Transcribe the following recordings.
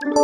Вот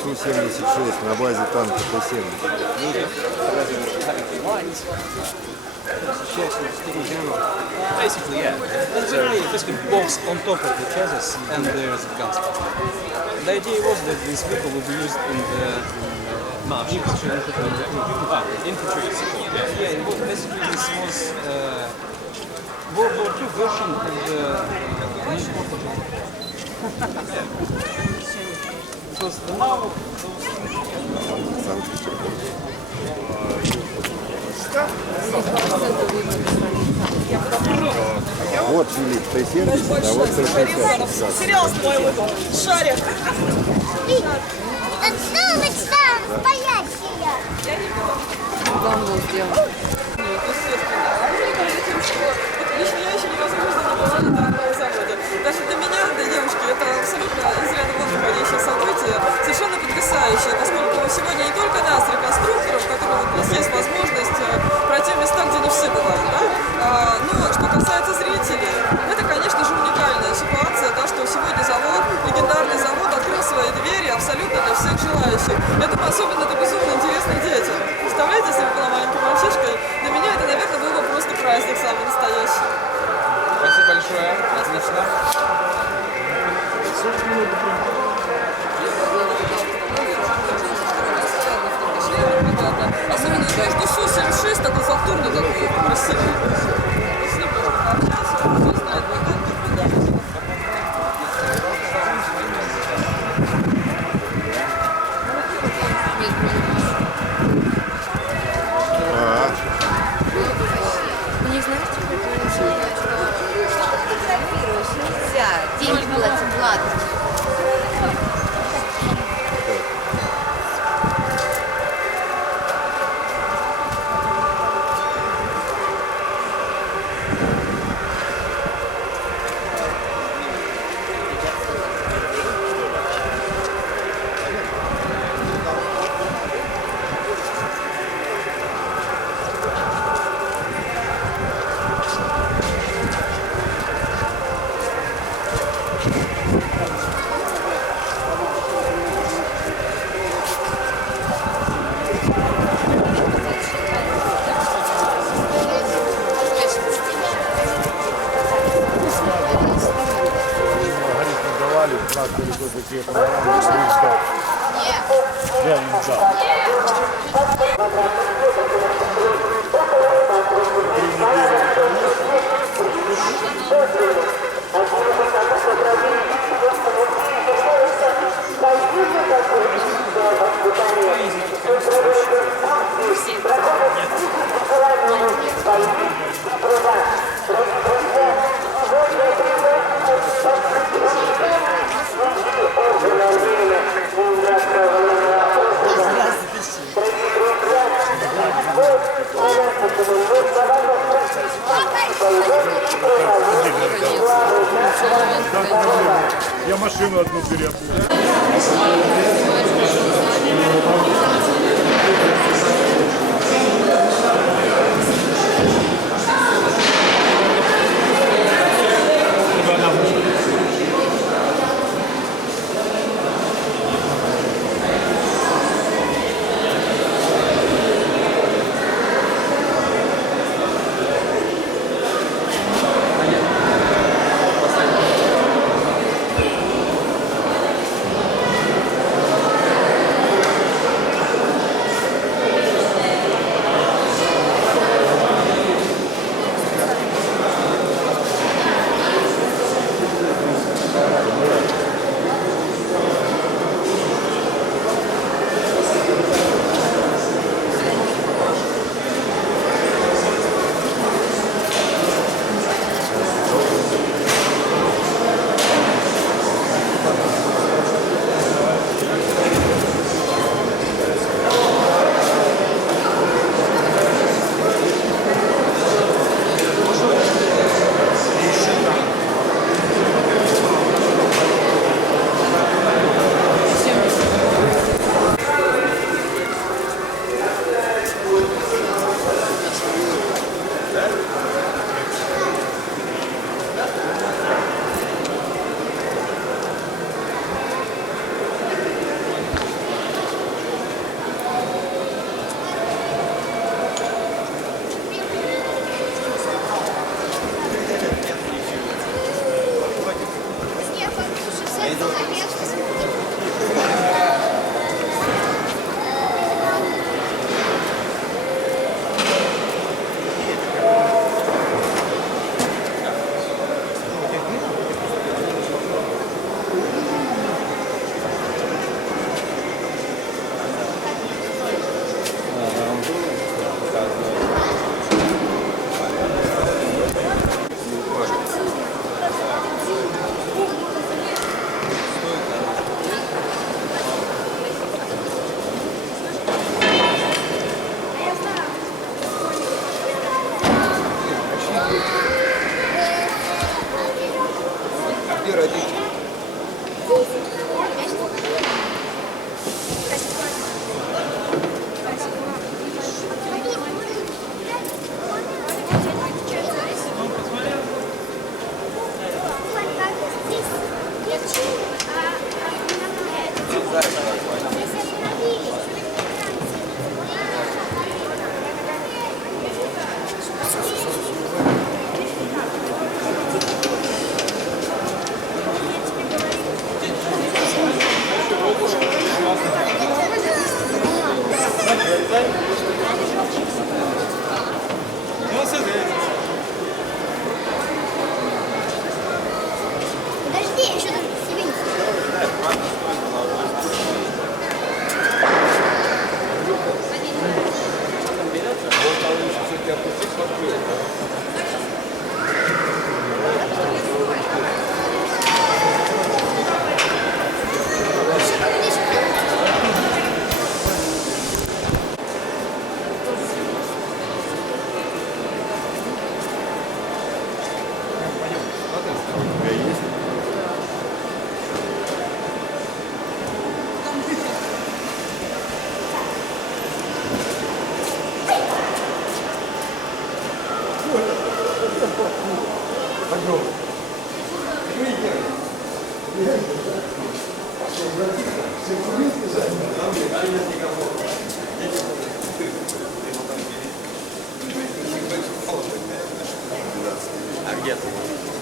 Су-76 на базе танка Т-70. Basically, yeah. It's a basically box on top of the chassis, and there's a gun spot. The idea was that this vehicle will be used in the infantry support. Yeah, it was basically this was World War II version of the new prototype. Because now. Вот Филипп Т-70, а вот Т-60. Сериал твой шарик. Это ссылочка настоящая. Давно сделал. Лично я еще ни разу не была на дорогом заводе. Даже для меня, для девушки, это абсолютно из ряда вон выходящее событие, совершенно потрясающее, поскольку сегодня не только нас, реконструкторов, которые у нас есть возможность пройти в места, где не все бывают, да? Но что касается зрителей, это, конечно же, уникальная ситуация, да, что сегодня завод, легендарный завод, открыл свои двери абсолютно для всех желающих. Это особенно это безумно интересных детей. Представляете, если бы была маленькой мальчишкой, для меня это, наверное, был бы просто праздник самый настоящий. Спасибо большое. Отлично. Особенно каждый Су-76 такой фактурный, такой красивый. У них, знаете, нельзя. Деньги платят, ладно. ждали, у нас были такие программы, я не ждал. Я машину одну переобул. Подожди, я еще там себе не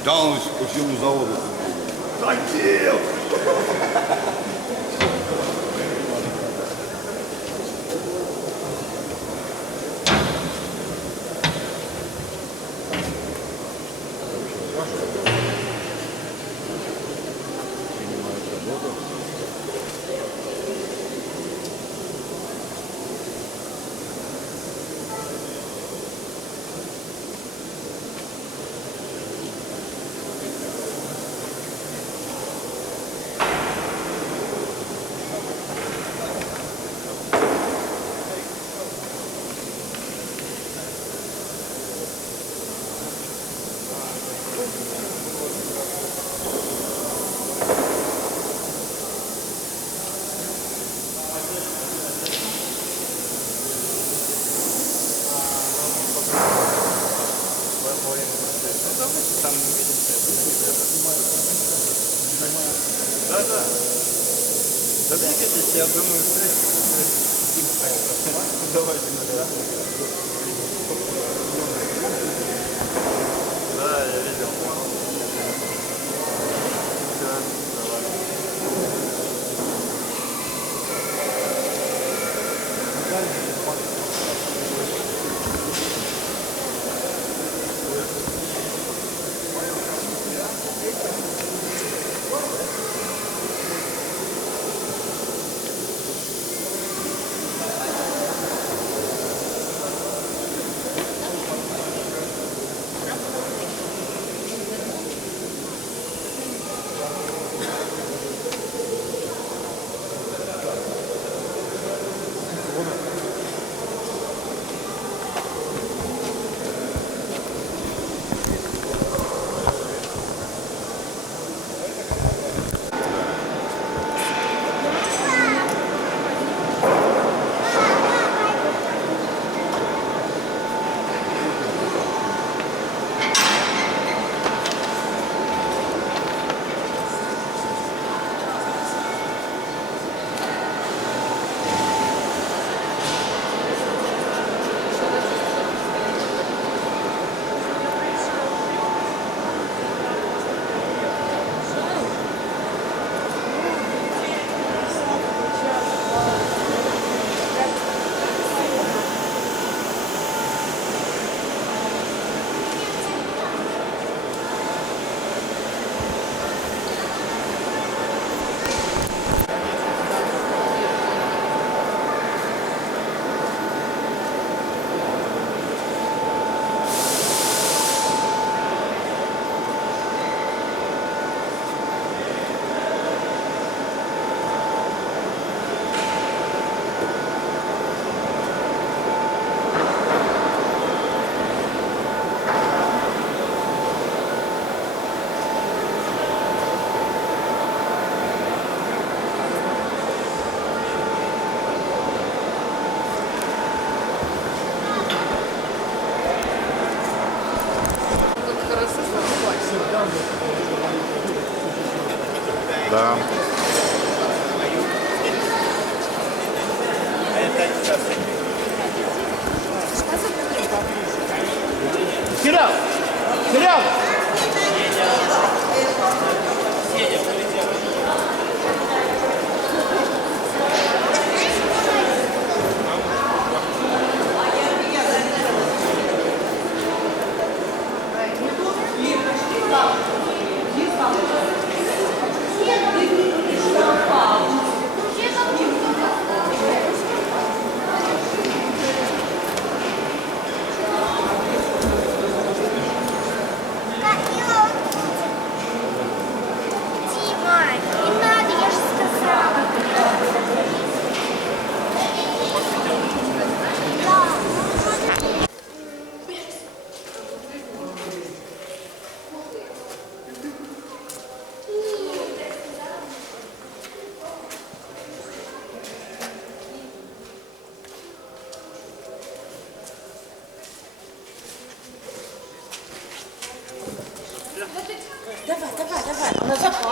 Да, он по всему заводу. Да двигайтесь, я думаю, давайте. Да, я видел. Да. Серег! Серег! Дима, не надо, я же сказала. Давай, давай, давай. Она запала.